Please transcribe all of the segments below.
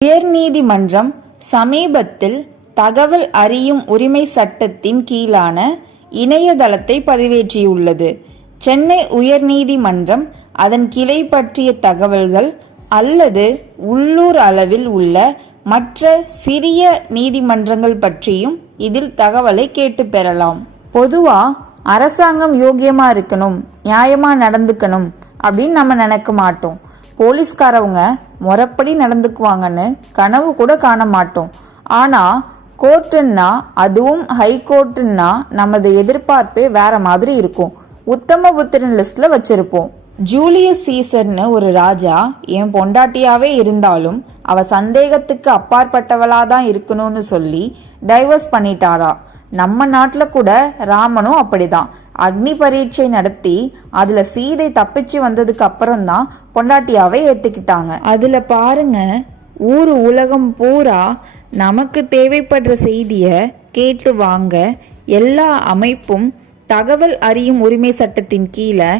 உயர்நீதிமன்றம் சமீபத்தில் தகவல் அறியும் உரிமை சட்டத்தின் கீழான இணையதளத்தை பதிவேற்றியுள்ளது. சென்னை உயர்நீதிமன்றம் அதன் கிளை பற்றிய தகவல்கள் அல்லது உள்ளூர் அளவில் உள்ள மற்ற சிறிய நீதிமன்றங்கள் பற்றியும் இதில் தகவலை கேட்டு பெறலாம். பொதுவா அரசாங்கம் யோகியமா இருக்கணும், நியாயமா நடந்துக்கணும் அப்படின்னு நம்ம நினைக்க மாட்டோம். போலீஸ்காரவங்க முறைப்படி நடந்துக்குவாங்கன்னு கனவு கூட காண மாட்டோம். ஆனா கோர்ட்டுன்னா, அதுவும் ஹைகோர்ட்டுன்னா நமது எதிர்பார்ப்பே வேற மாதிரி இருக்கும். உத்தம புத்திரன் லிஸ்ட்ல வச்சிருப்போம். ஜூலியஸ் சீசர்னு ஒரு ராஜா என் பொண்டாட்டியாவே இருந்தாலும் அவ சந்தேகத்துக்கு அப்பாற்பட்டவளாதான் இருக்கணும்னு சொல்லி டைவர்ஸ் பண்ணிட்டாரா. நம்ம நாட்டுல கூட ராமனும் அப்படிதான். அக்னி பரீட்சை நடத்தி அதுல சீதை தப்பிச்சு வந்ததுக்கு அப்புறம்தான் பொண்டாட்டியாவே ஏத்துக்கிட்டாங்க. அதுல பாருங்க, ஊரு உலகம் பூரா நமக்கு தேவைப்படுற செய்திய கேட்டு வாங்க எல்லா அமைப்பும் தகவல் அறியும் உரிமை சட்டத்தின் கீழே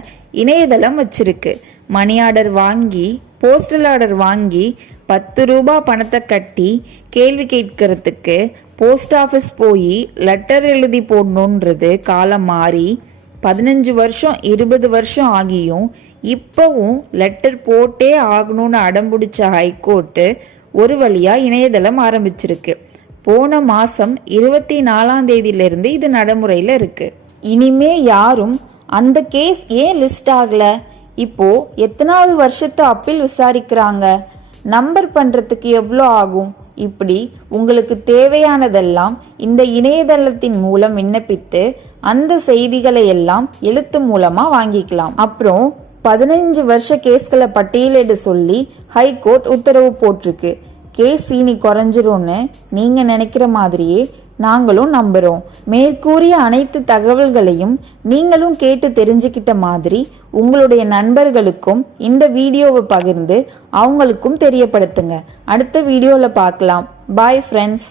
இணையதளம் வச்சிருக்கு. மணி ஆர்டர் வாங்கி, போஸ்டல் ஆர்டர் வாங்கி 10 ரூபாய் பணத்தை கட்டி கேள்வி கேட்கறதுக்கு போஸ்ட் ஆஃபீஸ் போய் லெட்டர் எழுதி போடணுன்றது காலம் மாறி 15 வருஷம் 20 வருஷம் ஆகியும் இப்பவும் லெட்டர் போட்டே ஆகணும்னு அடம்பிடிச்ச ஹைகோர்ட்டு ஒரு வழியா இணையதளம் ஆரம்பிச்சிருக்கு. போன மாசம் 24ஆம் தேதியிலிருந்து இது நடைமுறையில இருக்கு. இனிமே யாரும் அந்த கேஸ் ஏன் லிஸ்ட் ஆகல, இப்போ எத்தனாவது வருஷத்து அப்பீல் விசாரிக்கிறாங்க, நம்பர் பண்றதுக்கு எவ்வளோ ஆகும், இப்படி உங்களுக்கு தேவையானதெல்லாம் இந்த இணையதளத்தின் மூலம் விண்ணப்பித்து அந்த செய்திகளை எல்லாம் எழுத்து மூலமா வாங்கிக்கலாம். அப்புறம் 15 வருஷ கேஸ்களை பட்டியலிட சொல்லி ஹைகோர்ட் உத்தரவு போட்டிருக்கு. கேஸ் இனி குறைஞ்சிரும்னு நீங்க நினைக்கிற மாதிரியே நாங்களும் நம்புறோம். மேற்கூறிய அனைத்து தகவல்களையும் நீங்களும் கேட்டு தெரிஞ்சுக்கிட்ட மாதிரி உங்களுடைய நண்பர்களுக்கும் இந்த வீடியோவை பகிர்ந்து அவங்களுக்கும் தெரியப்படுத்துங்க. அடுத்த வீடியோல பார்க்கலாம். Bye friends.